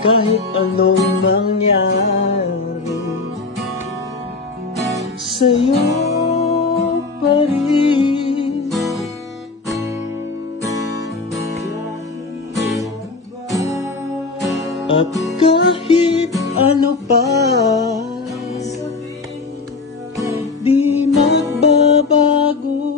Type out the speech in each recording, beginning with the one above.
kahit anong mangyari, sa'yo pa rin. At kahit ano pa, di magbabago.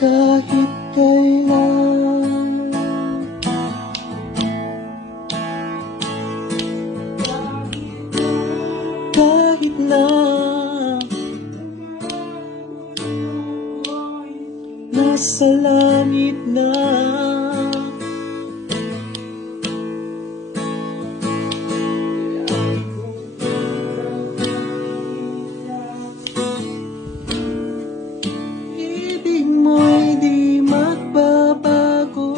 Kahit kailan, kahit na nasa langit na, ibig mo'y di magbabago.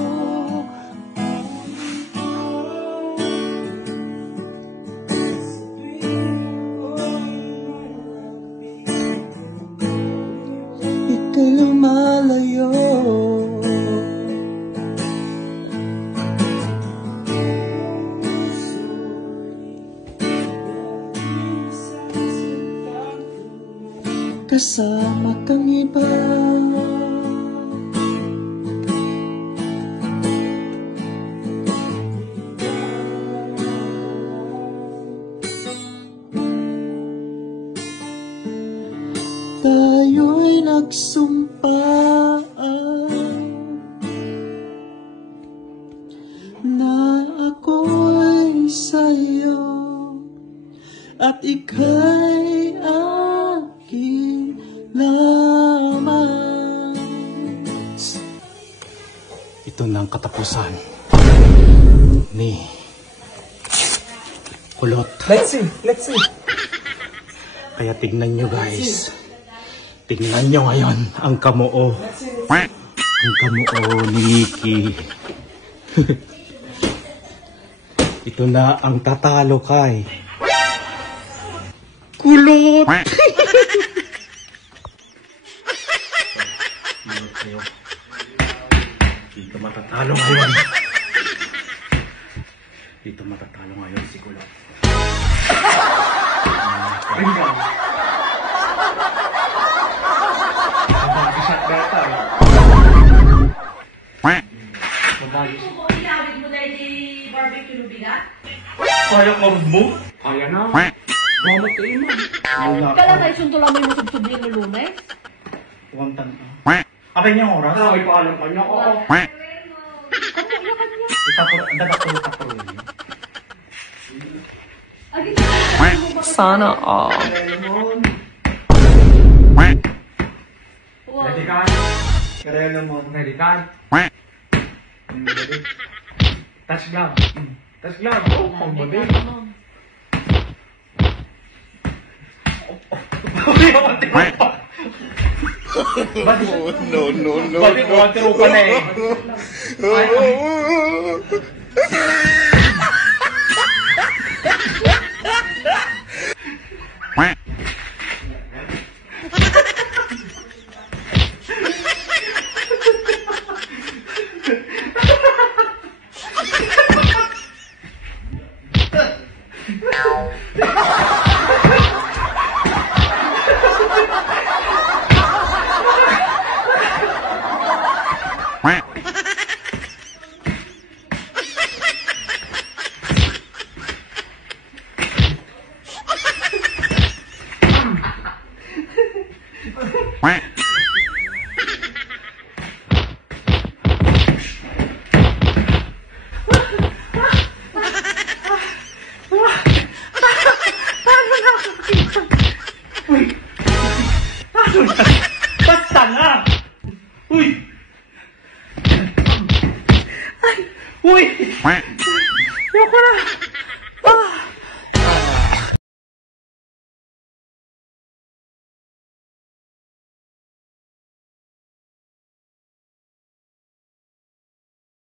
Ika'y lumalayo, kasama kang iba. Tayo'y nagsumpaan na ako'y sa'yo at ika'y akin lamang. Ito na ang katapusan ni Kulot. Let's see, let's see. Kaya tignan nyo guys. Tignan nyo ngayon ang kamuo. Ang kamuo ni Nikki. Ito na ang tatalo kay Kulot. Dito matatalo ngayon. Dito matatalo ngayon si Kulot. Inawit mo dahil di barbecue no bigat? Kaya ka mo? Kaya na. Mamot kayo man. Kala na isuntulan mo yung matubtubli ng lunes? Huwag tanong. Abay niyang oras? Ay, paalam pa niya. Oo. Sana all. Ready ka? Karela mo. Ready ka? Touch glove. Touch glove. Oh, pambali. No. Bakit water ka na eh? Basta na! Uy! Uy! Ayoko na!